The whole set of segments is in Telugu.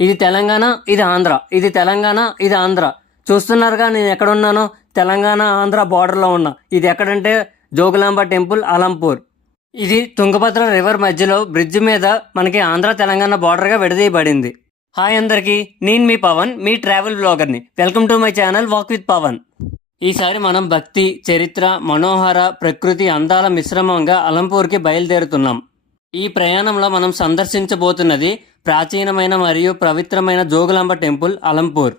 ఇది తెలంగాణ, ఇది ఆంధ్ర. ఇది తెలంగాణ, ఇది ఆంధ్ర. చూస్తున్నారుగా నేను ఎక్కడున్నానో, తెలంగాణ ఆంధ్ర బార్డర్లో ఉన్నా. ఇది ఎక్కడంటే జోగులాంబ టెంపుల్, అలంపూర్. ఇది తుంగభద్ర రివర్ మధ్యలో బ్రిడ్జ్ మీద మనకి ఆంధ్ర తెలంగాణ బార్డర్గా విడదీయబడింది. హాయ్ అందరికీ, నేను మీ పవన్, మీ ట్రావెల్ బ్లాగర్ని. Welcome to my channel walk with Pavan. ఈసారి మనం భక్తి, చరిత్ర, మనోహర ప్రకృతి అందాల మిశ్రమంగా అలంపూర్కి బయలుదేరుతున్నాం. ఈ ప్రయాణంలో మనం సందర్శించబోతున్నది ప్రాచీనమైన మరియు పవిత్రమైన జోగులాంబ టెంపుల్, అలంపూర్.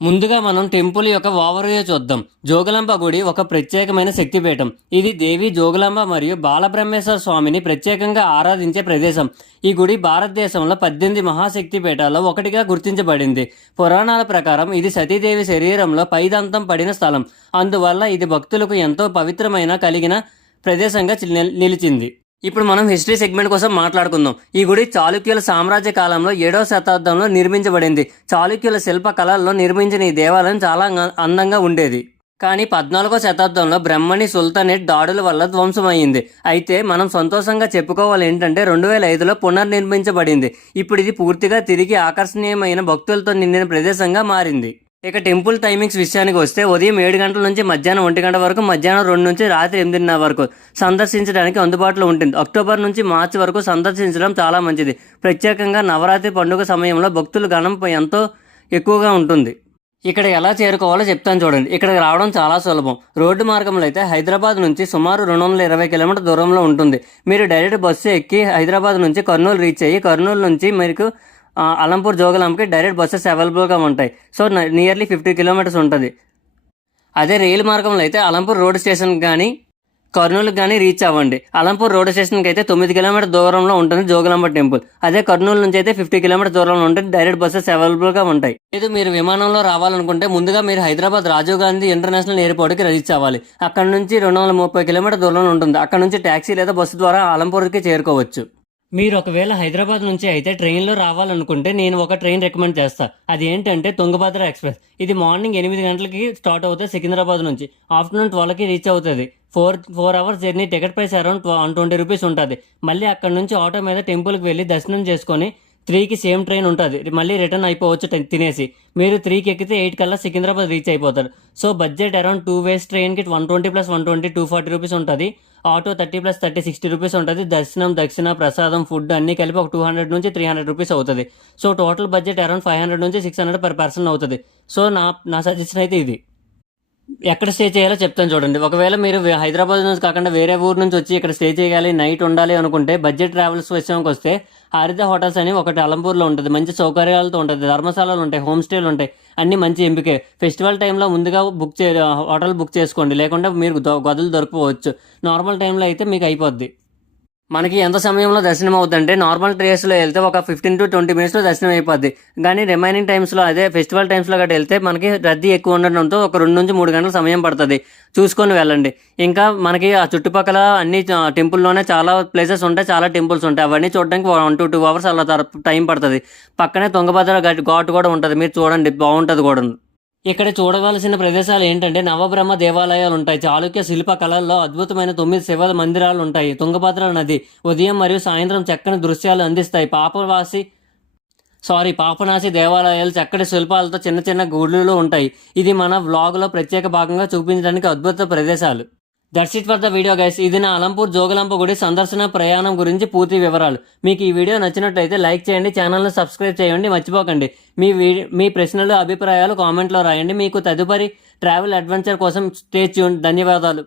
ముందుగా మనం టెంపుల్ యొక్క ఓవర్వ్యూ చూద్దాం. జోగులాంబ గుడి ఒక ప్రత్యేకమైన శక్తిపీఠం. ఇది దేవి జోగులాంబ మరియు బాలబ్రహ్మేశ్వర స్వామిని ప్రత్యేకంగా ఆరాధించే ప్రదేశం. ఈ గుడి భారతదేశంలో 18 మహాశక్తిపీఠాల్లో ఒకటిగా గుర్తించబడింది. పురాణాల ప్రకారం ఇది సతీదేవి శరీరంలో పైదంతం పడిన స్థలం. అందువల్ల ఇది భక్తులకు ఎంతో పవిత్రమైన కలిగిన ప్రదేశంగా నిలిచింది. ఇప్పుడు మనం హిస్టరీ సెగ్మెంట్ కోసం మాట్లాడుకుందాం. ఈ గుడి చాళుక్యుల సామ్రాజ్య కాలంలో 7వ శతాబ్దంలో నిర్మించబడింది. చాళుక్యుల శిల్ప కళల్లో నిర్మించిన ఈ దేవాలయం చాలా అందంగా ఉండేది. కానీ 14వ శతాబ్దంలో బ్రహ్మణి సుల్తానేట్ దాడుల వల్ల ధ్వంసమైంది. అయితే మనం సంతోషంగా చెప్పుకోవాలి ఏంటంటే 2005లో పునర్నిర్మించబడింది. ఇప్పుడు ఇది పూర్తిగా తిరిగి ఆకర్షణీయమైన భక్తులతో నిండిన ప్రదేశంగా మారింది. ఇక టెంపుల్ టైమింగ్స్ విషయానికి వస్తే ఉదయం 7 గంటల నుంచి మధ్యాహ్నం 1 గంట వరకు, మధ్యాహ్నం 2 నుంచి రాత్రి 8:30 వరకు సందర్శించడానికి అందుబాటులో ఉంటుంది. అక్టోబర్ నుంచి మార్చి వరకు సందర్శించడం చాలా మంచిది. ప్రత్యేకంగా నవరాత్రి పండుగ సమయంలో భక్తుల గణం ఎంతో ఎక్కువగా ఉంటుంది. ఇక్కడ ఎలా చేరుకోవాలో చెప్తాను చూడండి. ఇక్కడికి రావడం చాలా సులభం. రోడ్డు మార్గంలో అయితే హైదరాబాద్ నుంచి సుమారు 220 కిలోమీటర్ దూరంలో ఉంటుంది. మీరు డైరెక్ట్ బస్సు ఎక్కి హైదరాబాద్ నుంచి కర్నూలు రీచ్ అయ్యి, కర్నూలు నుంచి మీకు అలంపూర్ జోగులాంబకి డైరెక్ట్ బస్సెస్ అవైలబుల్గా ఉంటాయి. సో నియర్లీ 50 కిలోమీటర్స్ ఉంటుంది. అదే రైలు మార్గంలో అయితే అలంపూర్ రోడ్ స్టేషన్కి కానీ కర్నూలుకి కానీ రీచ్ అవ్వండి. అలంపూర్ రోడ్ స్టేషన్కి అయితే 9 కిలోమీటర్ దూరంలో ఉంటుంది జోగులాంబ టెంపుల్. అదే కర్నూలు నుంచి అయితే 50 కిలోమీటర్ దూరంలో ఉంటుంది. డైరెక్ట్ బస్సెస్ అవైలబుల్గా ఉంటాయి. లేదు మీరు విమానంలో రావాలనుకుంటే ముందుగా మీరు హైదరాబాద్ రాజీవ్ గాంధీ ఇంటర్నేషనల్ ఎయిర్పోర్ట్కి రీచ్ అవ్వాలి. అక్కడ నుంచి 230 కిలోమీటర్ దూరంలో ఉంటుంది. అక్కడ నుంచి ట్యాక్సీ లేదా బస్సు ద్వారా అలంపూర్కి చేరుకోవచ్చు. మీరు ఒకవేళ హైదరాబాద్ నుంచి అయితే ట్రైన్లో రావాలనుకుంటే నేను ఒక ట్రైన్ రికమెండ్ చేస్తాను. అది ఏంటంటే తుంగభద్ర ఎక్స్ప్రెస్. ఇది మార్నింగ్ 8 గంటలకి స్టార్ట్ అవుతుంది సికింద్రాబాద్ నుంచి. ఆఫ్టర్నూన్ 12కి రీచ్ అవుతుంది. 4 hours journey. Ticket price around 120 rupees ఉంటుంది. మళ్ళీ అక్కడ నుంచి ఆటో మీద టెంపుల్కి వెళ్ళి దర్శనం చేసుకొని 3కి సేమ్ ట్రైన్ ఉంటుంది. మళ్ళీ రిటర్న్ అయిపోవచ్చు తినేసి. మీరు 3కి ఎక్కితే 8 కల్లా సికింద్రాబాద్ రీచ్ అయిపోతారు. సో బడ్జెట్ అరౌండ్ 2 వేస్ ట్రైన్కి 120 + 120 240 రూపీస్ ఉంటుంది. ఆటో 30 + 30 60 రూపీస్ ఉంటుంది. దర్శనం, దక్షిణ, ప్రసాదం, ఫుడ్ అన్నీ కలిపి ఒక 200 నుంచి 300 రూపీస్ అవుతుంది. సో టోటల్ బడ్జెట్ అరౌండ్ 500 నుంచి 600 పర్ పర్సన్ అవుతుంది. సో నా సజెషన్ అయితే ఇది. ఎక్కడ స్టే చేయాలో చెప్తాను చూడండి. ఒకవేళ మీరు హైదరాబాద్ నుంచి కాకుండా వేరే ఊరు నుంచి వచ్చి ఇక్కడ స్టే చేయాలి, నైట్ ఉండాలి అనుకుంటే బడ్జెట్ ట్రావెల్స్ విషయానికి వస్తే హారిత హోటల్స్ అని ఒకటి అలంపూర్లో ఉంటుంది. మంచి సౌకర్యాలతో ఉంటుంది. ధర్మశాలలు ఉంటాయి, హోమ్ స్టేలు ఉంటాయి. అన్ని మంచి ఎంపికే. ఫెస్టివల్ టైంలో ముందుగా హోటల్ బుక్ చేసుకోండి, లేకుంటే మీరు గదులు దొరకవచ్చు. నార్మల్ టైంలో అయితే మీకు అయిపోద్ది. మనకి ఎంత సమయంలో దర్శనం అవుతుందంటే నార్మల్ ట్రేస్లో వెళ్తే ఒక 15 to 20 మినిట్స్లో దర్శనం అయిపోద్ది. కానీ రిమైనింగ్ టైమ్స్లో అదే ఫెస్టివల్ టైమ్స్లో గట్రా వెళ్తే మనకి రద్దీ ఎక్కువ ఉండడంతో ఒక 2 నుంచి 3 గంటల సమయం పడుతుంది. చూసుకొని వెళ్ళండి. ఇంకా మనకి ఆ చుట్టుపక్కల అన్ని టెంపుల్లోనే చాలా ప్లేసెస్ ఉంటాయి, చాలా టెంపుల్స్ ఉంటాయి. అవన్నీ చూడడానికి 1 to 2 అవర్స్ అలా టైం పడుతుంది. పక్కనే తుంగభద్ర ఘాట్ కూడా ఉంటుంది. మీరు చూడండి, బాగుంటుంది కూడా. ఇక్కడ చూడవలసిన ప్రదేశాలు ఏంటంటే నవబ్రహ్మ దేవాలయాలు ఉంటాయి. చాళుక్య శిల్ప కళల్లో అద్భుతమైన 9 శివ మందిరాలు ఉంటాయి. తుంగభద్ర నది ఉదయం మరియు సాయంత్రం చక్కని దృశ్యాలు అందిస్తాయి. పాపనాశి దేవాలయాలు చక్కటి శిల్పాలతో చిన్న చిన్న గుళ్ళు ఉంటాయి. ఇది మన వ్లాగ్లో ప్రత్యేక భాగంగా చూపించడానికి అద్భుత ప్రదేశాలు. That's it for the video guys. ఇది నా అలంపూర్ జోగులాంబ గుడి సందర్శన ప్రయాణం గురించి పూర్తి వివరాలు. మీకు ఈ వీడియో నచ్చినట్లయితే లైక్ చేయండి, ఛానల్ను సబ్స్క్రైబ్ చేయండి, మర్చిపోకండి. మీ ప్రశ్నలు, అభిప్రాయాలు కామెంట్లో రాయండి. మీకు తదుపరి ట్రావెల్ అడ్వెంచర్ కోసం స్టే ట్యూన్డ్. ధన్యవాదాలు.